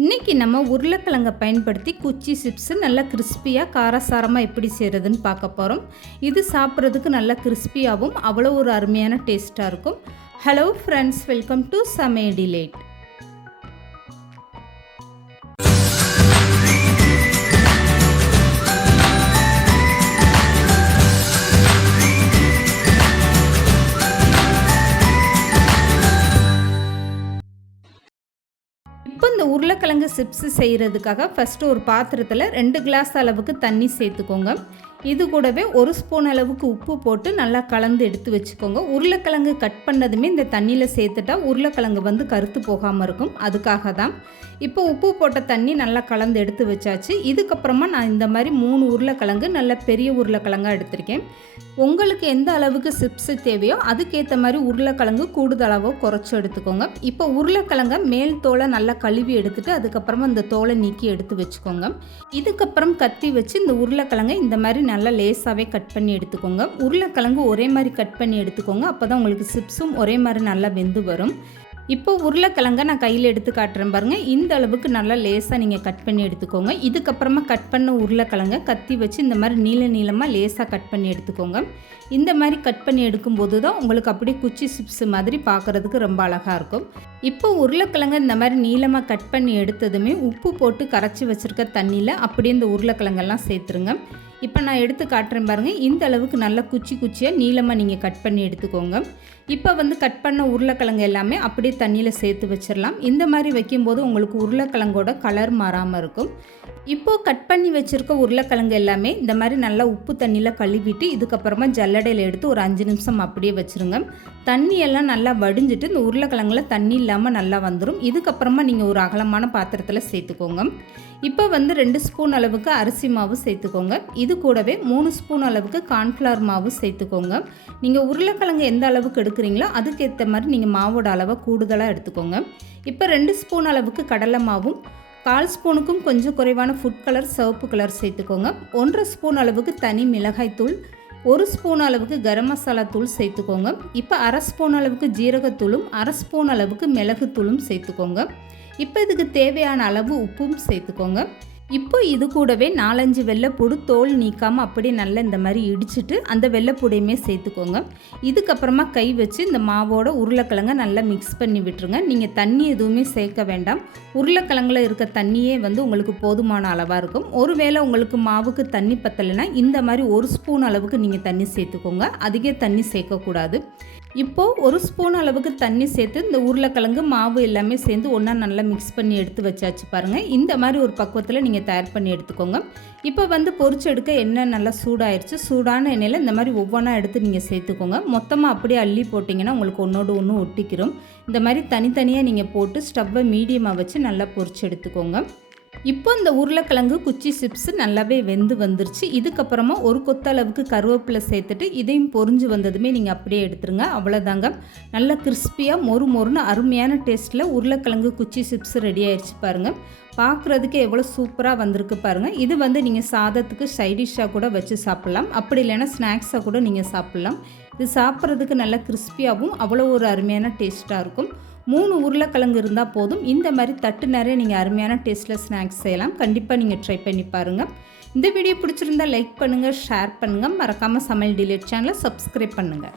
இன்றைக்கி நம்ம உருளைக்கிழங்கை பயன்படுத்தி குச்சி சிப்ஸு நல்லா கிறிஸ்பியாக காரசாரமாக எப்படி செய்கிறதுன்னு பார்க்க போகிறோம். இது சாப்பிட்றதுக்கு நல்லா கிறிஸ்பியாகவும் அவ்வளோ ஒரு அருமையான டேஸ்ட்டாக இருக்கும். ஹலோ ஃப்ரெண்ட்ஸ், வெல்கம் டு சமையல் டிலேட். இப்போ இந்த உருளைக்கிழங்கு சிப்ஸு செய்கிறதுக்காக ஃபஸ்ட்டு ஒரு பாத்திரத்தில் 2 கிளாஸ் அளவுக்கு தண்ணி சேர்த்துக்கோங்க. இது கூடவே 1 ஸ்பூன் அளவுக்கு உப்பு போட்டு நல்லா கலந்து எடுத்து வச்சுக்கோங்க. உருளைக்கிழங்கு கட் பண்ணதுமே இந்த தண்ணியில் சேர்த்துட்டா உருளைக்கிழங்கு கருத்து போகாமல் இருக்கும். அதுக்காக தான் இப்போ உப்பு போட்ட தண்ணி நல்லா கலந்து எடுத்து வச்சாச்சு. இதுக்கப்புறமா நான் இந்த மாதிரி 3 உருளைக்கிழங்கு நல்ல பெரிய உருளைக்கிழங்காக எடுத்திருக்கேன். உங்களுக்கு எந்த அளவுக்கு சிப்ஸு தேவையோ அதுக்கேற்ற மாதிரி உருளைக்கிழங்கு கூடுதலாவோ குறைச்சி எடுத்துக்கோங்க. இப்போ உருளைக்கிழங்கை மேல் தோலை நல்லா கழுவி எடுத்துட்டு அதுக்கப்புறமா இந்த தோலை நீக்கி எடுத்து வச்சுக்கோங்க. இதுக்கப்புறம் கத்தி வச்சு இந்த உருளைக்கிழங்கை இந்த மாதிரி நல்லா லேசாகவே கட் பண்ணி எடுத்துக்கோங்க. உருளைக்கிழங்கு ஒரே மாதிரி கட் பண்ணி எடுத்துக்கோங்க. அப்போ தான் உங்களுக்கு சிப்ஸும் ஒரே மாதிரி நல்லா வெந்து வரும். இப்போ உருளைக்கிழங்கை நான் கையில் எடுத்து காட்டுறேன் பாருங்கள். இந்த அளவுக்கு நல்லா லேசாக நீங்கள் கட் பண்ணி எடுத்துக்கோங்க. இதுக்கப்புறமா கட் பண்ண உருளைக்கிழங்கை கத்தி வச்சு இந்த மாதிரி நீளமாக லேசாக கட் பண்ணி எடுத்துக்கோங்க. இந்த மாதிரி கட் பண்ணி எடுக்கும்போது தான் உங்களுக்கு அப்படியே குச்சி சிப்ஸ் மாதிரி பார்க்குறதுக்கு ரொம்ப அழகாக இருக்கும். இப்போ உருளைக்கிழங்கை இந்த மாதிரி நீளமாக கட் பண்ணி எடுத்ததுமே உப்பு போட்டு கரைச்சி வச்சுருக்க தண்ணியில் அப்படியே இந்த உருளைக்கிழங்கெல்லாம் சேர்த்துருங்க. இப்போ நான் எடுத்து காட்டுறேன் பாருங்கள். இந்த அளவுக்கு நல்லா குச்சியாக நீளமாக நீங்கள் கட் பண்ணி எடுத்துக்கோங்க. இப்போ கட் பண்ண உருளைக்கிழங்கு எல்லாமே அப்படியே தண்ணியில் சேர்த்து வச்சிடலாம். இந்த மாதிரி வைக்கும்போது உங்களுக்கு உருளைக்கிழங்கோட கலர் மாறாமல் இருக்கும். இப்போது கட் பண்ணி வச்சுருக்க உருளைக்கிழங்கு எல்லாமே இந்த மாதிரி நல்லா உப்பு தண்ணியில் கழுவிட்டு இதுக்கப்புறமா ஜல்லடையில் எடுத்து ஒரு 5 நிமிஷம் அப்படியே வச்சுருங்க. தண்ணியெல்லாம் நல்லா வடிஞ்சிட்டு இந்த உருளைக்கிழங்குல தண்ணி இல்லாமல் நல்லா வந்துடும். இதுக்கப்புறமா நீங்கள் ஒரு அகலமான பாத்திரத்தில் சேர்த்துக்கோங்க. இப்போ 2 ஸ்பூன் அளவுக்கு அரிசி மாவு சேர்த்துக்கோங்க. இது கூடவே 3 ஸ்பூன் அளவுக்கு கார்ன்ஃப்ளவர் மாவு சேர்த்துக்கோங்க. நீங்கள் உருளைக்கிழங்கு எந்த அளவுக்கு எடுக்கிறீங்களோ அதுக்கேற்ற மாதிரி நீங்கள் மாவோட அளவை கூடுதலாக எடுத்துக்கோங்க. இப்போ 2 ஸ்பூன் அளவுக்கு கடலை மாவும் 1/4 ஸ்பூனுக்கும் கொஞ்சம் குறைவான ஃபுட் கலர் சிவப்பு கலர் சேர்த்துக்கோங்க. 1/2 ஸ்பூன் அளவுக்கு தனி மிளகாய் தூள், 1 ஸ்பூன் அளவுக்கு கரம் மசாலா தூள் சேர்த்துக்கோங்க. இப்போ 1/2 ஸ்பூன் அளவுக்கு ஜீரகத்தூளும் 1/2 ஸ்பூன் அளவுக்கு மிளகுத்தூளும் சேர்த்துக்கோங்க. இப்போ இதுக்கு தேவையான அளவு உப்பும் சேர்த்துக்கோங்க. இப்போ இது கூடவே 4-5 வெள்ளைப்பூடு தோல் நீக்காமல் அப்படியே நல்லா இந்த மாதிரி இடிச்சிட்டு அந்த வெள்ளைப்பூடையுமே சேர்த்துக்கோங்க. இதுக்கப்புறமா கை வச்சு இந்த மாவோட உருளைக்கிழங்கை நல்லா மிக்ஸ் பண்ணி விட்டுருங்க. நீங்கள் தண்ணி எதுவுமே சேர்க்க வேண்டாம். உருளைக்கிழங்குல இருக்க தண்ணியே உங்களுக்கு போதுமான அளவாக இருக்கும். ஒருவேளை உங்களுக்கு மாவுக்கு தண்ணி பத்தலைன்னா இந்த மாதிரி 1 ஸ்பூன் அளவுக்கு நீங்கள் தண்ணி சேர்த்துக்கோங்க. அதிக தண்ணி சேர்க்கக்கூடாது. இப்போது 1 ஸ்பூன் அளவுக்கு தண்ணி சேர்த்து இந்த உருளைக்கிழங்கு மாவு எல்லாமே சேர்ந்து ஒன்றா நல்லா மிக்ஸ் பண்ணி எடுத்து வச்சாச்சு பாருங்கள். இந்த மாதிரி ஒரு பக்குவத்தில் நீங்கள் தயார் பண்ணி எடுத்துக்கோங்க. இப்போ பொரிச்சு எடுக்க எண்ணெய் நல்லா சூடாயிருச்சு. சூடான எண்ணெயில் இந்த மாதிரி ஒவ்வொன்றா எடுத்து நீங்கள் சேர்த்துக்கோங்க. மொத்தமாக அப்படியே அள்ளி போட்டிங்கன்னா உங்களுக்கு ஒன்றோடு ஒன்று ஒட்டிக்கிறோம். இந்த மாதிரி தனித்தனியாக நீங்கள் போட்டு ஸ்டவ்வை மீடியமாக வச்சு நல்லா பொரிச்சு எடுத்துக்கோங்க. இப்போ இந்த உருளைக்கிழங்கு குச்சி சிப்ஸு நல்லாவே வெந்து வந்துருச்சு. இதுக்கப்புறமா ஒரு கொத்தளவுக்கு கருவேப்பிலை சேர்த்துட்டு இதையும் பொரிஞ்சு வந்ததுமே நீங்கள் அப்படியே எடுத்துருங்க. அவ்வளோதாங்க, நல்ல கிறிஸ்பியாக மொறுன்னு அருமையான டேஸ்ட்டில் உருளைக்கிழங்கு குச்சி சிப்ஸ் ரெடி ஆயிடுச்சு பாருங்கள். பார்க்குறதுக்கு எவ்வளோ சூப்பராக வந்திருக்கு பாருங்கள். இது நீங்கள் சாதத்துக்கு சைடிஷ்ஷாக கூட வச்சு சாப்பிட்லாம். அப்படி இல்லைன்னா ஸ்நாக்ஸாக கூட நீங்கள் சாப்பிட்லாம். இது சாப்பிட்றதுக்கு நல்ல கிறிஸ்பியாகவும் அவ்வளோ ஒரு அருமையான டேஸ்ட்டாக இருக்கும். 3 உருளைக்கிழங்கு இருந்தால் போதும். இந்த மாதிரி தட்டு நிறைய நீங்கள் அருமையான டேஸ்ட்டில் ஸ்நாக்ஸ் செய்யலாம். கண்டிப்பாக நீங்கள் ட்ரை பண்ணி பாருங்கள். இந்த வீடியோ பிடிச்சிருந்தால் லைக் பண்ணுங்கள், ஷேர் பண்ணுங்கள். மறக்காமல் சமையல் டிலேட் சேனலை சப்ஸ்கிரைப் பண்ணுங்கள்.